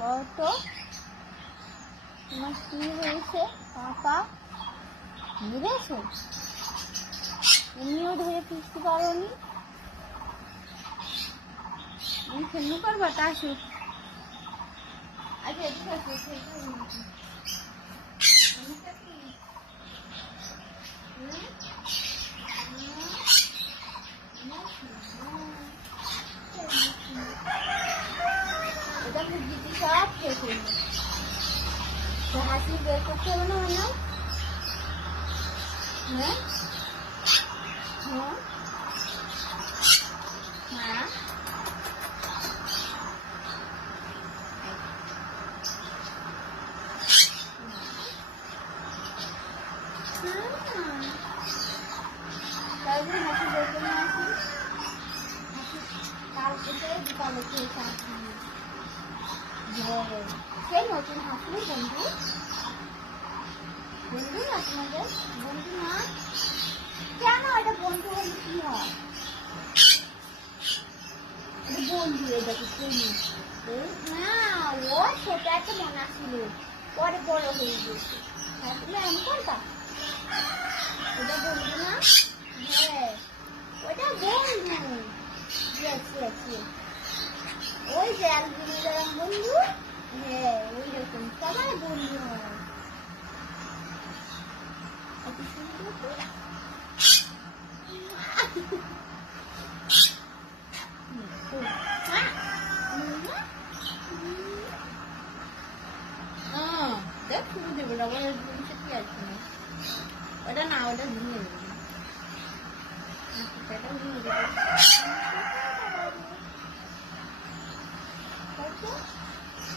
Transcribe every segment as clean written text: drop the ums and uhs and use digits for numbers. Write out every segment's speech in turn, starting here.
কত তোমার কি হয়েছে? পাপা মেরেছে? এমনিও ধরে ফিরতে পারোনি? আমি খেলু করবা তা আসুক। আচ্ছা ঠিক আছে এটা দিদি সব খেয়ে ফেলবে। হাসি বের করতে হবে না হয় না? হ্যাঁ হ্যাঁ হ্যাঁ তাহলে হাসি বের করে আসি। কালকে বিকালে খেয়েছে আসি। সেই নতুন হাসি বন্ধু বন্ধু না তোমাদের বন্ধু না কেন? এটা বন্ধু হলে কি হয়? বন্ধু এটাকে প্রেমী না। ও সেটা একটা মনে ছিল, পরে বড় হয়ে গেছে। তুমি এমন করবা? ওটা বন্ধু না? হ্যাঁ ওটা বন্ধু। ওই যে একদিনের যারা বন্ধু, হ্যাঁ ওই রকম সবাই বন্ধু হয়। দেখ শুরু দেবো না, কি আছে না ওটা না, ওটা ভেঙে দেবো। ওটা ভেঙে দেবো।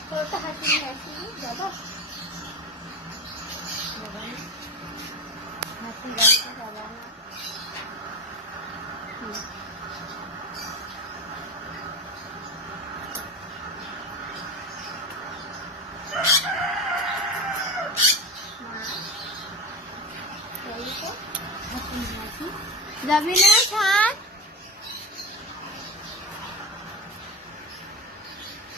তোরটা হাসি নিয়ে আসি যাবো। হাসি গাড়িতে যাবা না। যাবি না ছাড়?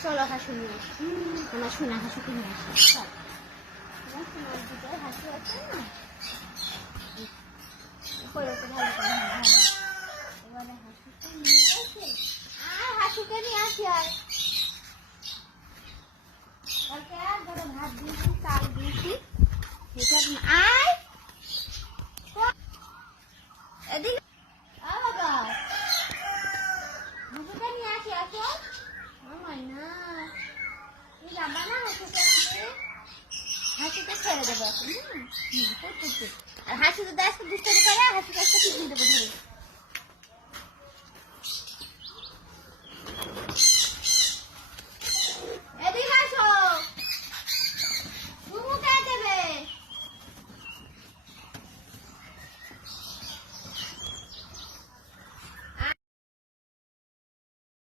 চলো হাসি নিয়ে আসি। আমার সোনা হাসিকে নিয়ে আসি। তোমার সোনার ভিতরে হাসি আছে না? ভালো করে এবারে হাসিকে নিয়ে আসি। আর হাসিকে নিয়ে আসি। আর ভাত দিয়েছি, চাল দিয়েছি। আয় এদিকে বাবা হাসিকে নিয়ে আসি। আসো না তুমি যাবা না হাসিকে নিতে? হাসিকে ছেড়ে দেবো এখন। আর হাসি যদি আজকে দুষ্টামি করে হাসিকে আজকে ঠিক দেবো ধরে।